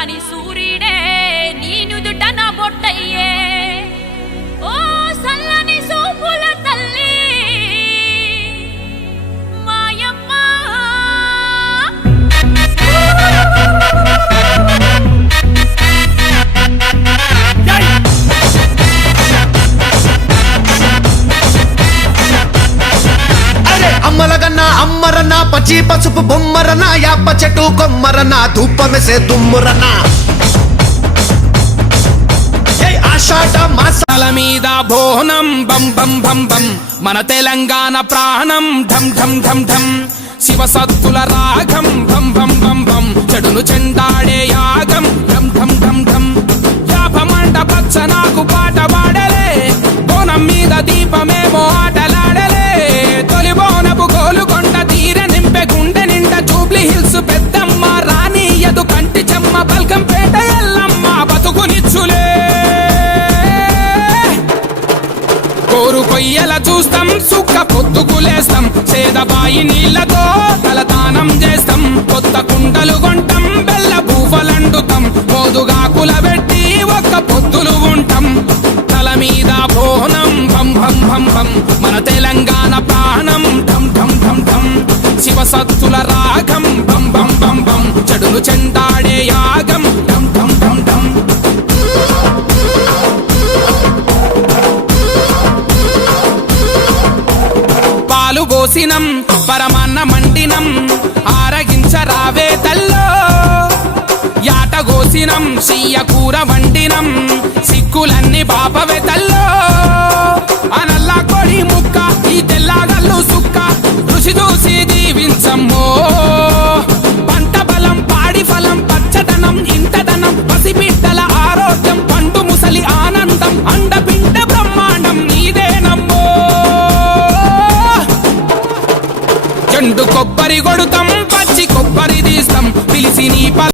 Manizú. అమ్మరన పచ్చి పసుపు బొమ్మరన యాప చెట్టు కొమ్మరన ధూపమెసే తుమ్మురన ఏయ్ ఆషాఢ మాస మీద భోనం బం బం బం బం. మన తెలంగాణ ప్రాణం ఢం ఢం ఢం ఢం. శివ సత్తుల రాగం కొయ్యల చూస్తాం సుక్క పొత్తుకులేస్తాం సేదబాయి నీళ్ళతో తలదానం చేస్తాం. కొత్త కుండలు కొంటాం బెల్ల పూవలండుతాం మోదుగాకుల పెట్టి ఒక్క పొత్తులు ఉంటాం తల మీద బోనం భం భం భం భం. మన తెలంగాణ ప్రాణం ఢం ఢం ఢం ఢం. శివ రా పోసినం పరమాన్న మండినం ఆరగించరావే తల్లో. యాట గోసినం కూర వండినం సిక్కులన్నీ బాపవే తల్లో. అనల్లా కొడి ముక్క ఈ తెల్లగల్లు సుక్క రుచి చూసి దీవించమ్మో. పంట బలం పాడి ఫలం పచ్చదనం ఇంతదనం పసిబిడ్డల ఆరోగ్యం పండు ముసలి ఆనందం. చెండు కొబ్బరి కొడుతాం పచ్చి కొబ్బరి తీస్తాం పిలిచి నీ ప